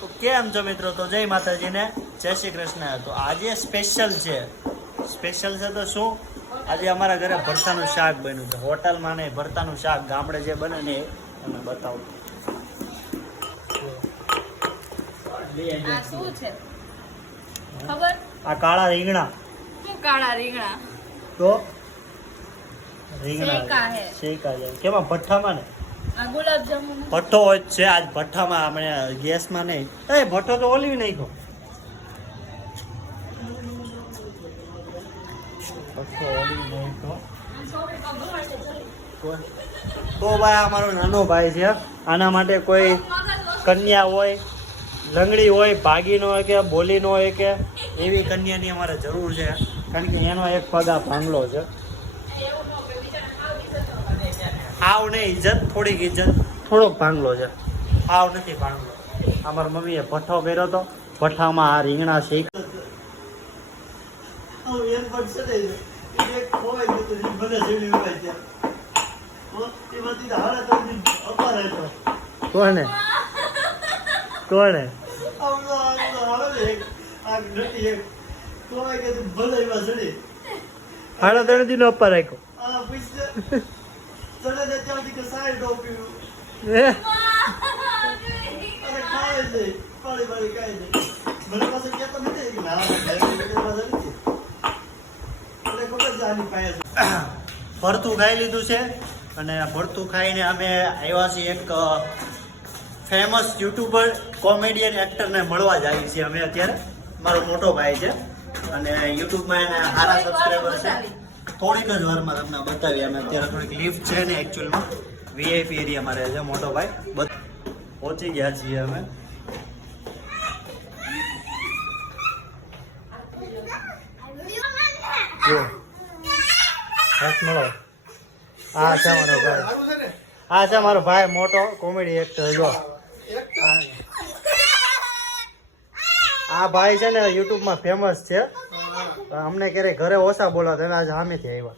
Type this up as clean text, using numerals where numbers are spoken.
તો કેમ છો મિત્રો? તો જય માતાજીને જય શ્રી કૃષ્ણ. તો આજે સ્પેશિયલ છે. સ્પેશિયલ છે તો શું? આજે અમારા ઘરે ભરતાનું શાક બન્યું છે. હોટલમાં નહીં, ભરતાનું શાક ગામડે જે બને ને એ તમને બતાવું. આ શું છે ખબર? આ કાળા રીંગણા. શું કાળા રીંગણા? તો રીંગણા શેકા હે. શેકા છે કેમાં? ભઠ્ઠામાં ને આ ગુલાબ જામુન ભઠ્ઠો હોય છે આજ ભઠ્ઠામાં, આપણે ગેસમાં નહીં. એ ભઠ્ઠો તો ઓલી નાખ્યો. ભઠ્ઠો ઓલી નાખ્યો. તો ભાઈ અમારો નાનો ભાઈ છે. આના માટે કોઈ કન્યા હોય, લંગડી હોય, ભાગી ન હોય કે બોલી ન હોય કે એવી કન્યાની અમારે જરૂર છે, કારણ કે એનો એક પગ આ ભાંગલો છે. આવ નહીં ઇજ્જત, થોડીક ઇજ્જત, થોડોક ભાંગલો છે, આવ નથી ભાંગલો. અમારા મમ્મીએ ભઠ્ઠો કર્યો હતો, ભઠ્ઠામાં આ રીંગણા શેક. કોને કોને હાડા ત્રણ દિન અપ્પા રાખ્યો. ભરતું ખાઈ લીધું છે અને ભરતું ખાઈને અમે આવ્યા છીએ એક ફેમસ યુટ્યુબર કોમેડિયન એક્ટરને મળવા જ આવી છીએ અમે અત્યારે. મારો મોટો ભાઈ છે અને યુટ્યુબમાં એને સારા સબસ્ક્રાઈબર છે. થોડીક જ વારમાં તમને બતાવીએ. અમે અત્યારે થોડીક લિફ્ટ છે ને એકચ્યુઅલમાં વીઆઈપી એરિયામાં રહે છે મોટો ભાઈ. પહોંચી ગયા છીએ અમે. જો હાથ મળો. આ છે મારો ભાઈ, આ છે મારો ભાઈ મોટો કોમેડી એક્ટર. જો આ ભાઈ છે ને યુટ્યુબમાં ફેમસ છે. અમને ક્યારેય ઘરે ઓછા બોલાવતા, આજે સામેથી આવ્યા.